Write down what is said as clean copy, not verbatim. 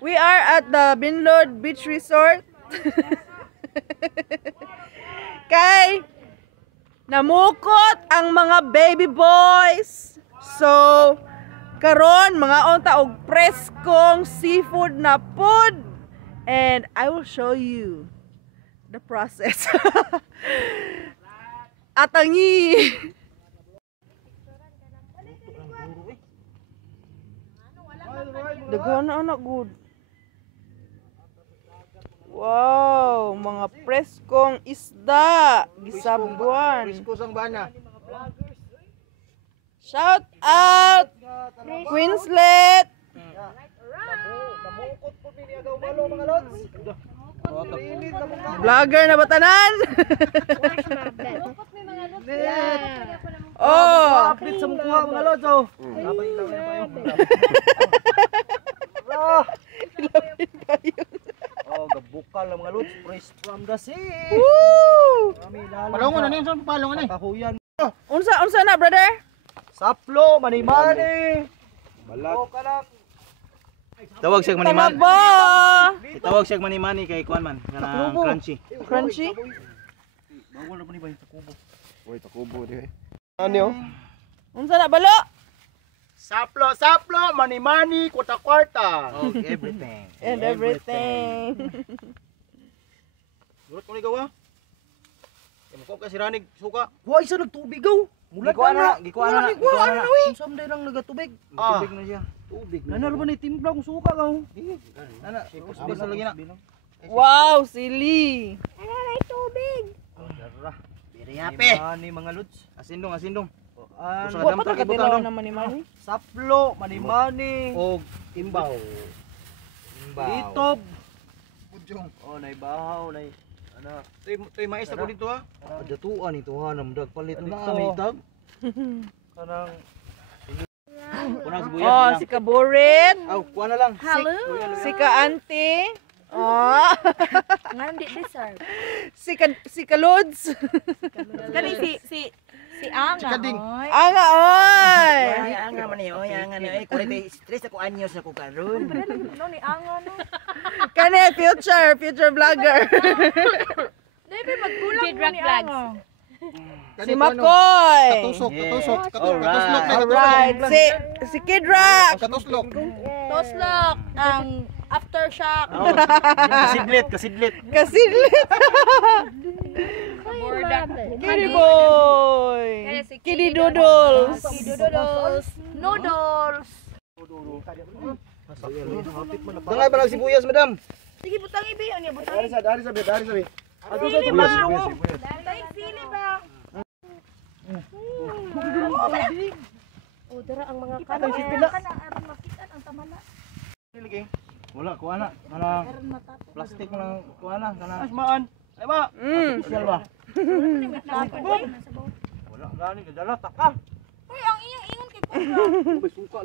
We are at the Binlod Beach Resort. Kay namukot ang mga baby boys. So karon mga unta og preskong seafood na food, and I will show you the process. Atangi. Daghan na anak good. Wow, mga preskong isda, gisabuan. Presko sang bana. Shout out Queenslet. Namukot po ni agaw malo mga lods. Vlogger na batanan. Oh, Update sa mukha mga lods oh. Labay lang na pa yung. Oh, gabukal lang mga lods, fresh from the sea. woo! Palongon ano yung palongon eh? Kahuyan. Unsa na brother? Saplo, mani-mani. Balat. Oh, kanak. Tawag siya Tama manimani. ba? Tawag siya manimani kay kuan man, kana crunchy. Crunchy? Bawal na pa ni ba yung takubo? Oy, takubo di. Ano? Unsa na balo? Saplo, saplo, mani-mani, kwarta-kwarta. Oh, everything. And everything. Mulat ko ni gawa. Mo kasi ranig suka. Wa isa nagtubig gaw. Mulat na. Gikuan na. Unsam day lang nagatubig. Tubig na siya. Tubig. Nana ba ni timpla kung suka gaw? Nana, basta lagi na. Wow, sili. Biri yape. Mani mga lods. Asindong, asindong. Ano? Wa pa ta kadilaw na mani-mani. Saplo, mani-mani. Og timbaw. Ditob. Oh, naibahaw, nay. Ano? Toy mais ako dito ha. Datuan ito ha, namdag palit na kami tag. Kanang Kunang sibuyas. Oh, si Kaburit. Aw, kuha na lang. Si Ka-auntie. Oh. Ngandi deserve. Si Kalods. Kani si Anga. Anga oy. Ay, anga man niyo, anga niyo. 43 ako anyos na ko karon. No ni Anga no. Kani future vlogger. Debe magkulang mo ni Anga. Si Makoy. Katusok. Alright. Alright, si Kid Rock. Katuslok. Toslok ang aftershock. Kasidlit, kasidlit. Kasidlit. Bordak. Kitty boy. Kitty Doodles. Noodles. Noodles. Dangay ba lang sibuyas, madam? Sige butang ibi niya butang. Dari sabi. Sili ba? Butang sili ba? Oh, dara ang mga kanan. Aron makitan ang tamala. Wala, kuha na. Kana plastic mo lang kuha na. Kana. asmaan. Ay ba? Social ba? Wala gani kadala taka. Uy, ang iyang ingon kay Kuya. May suka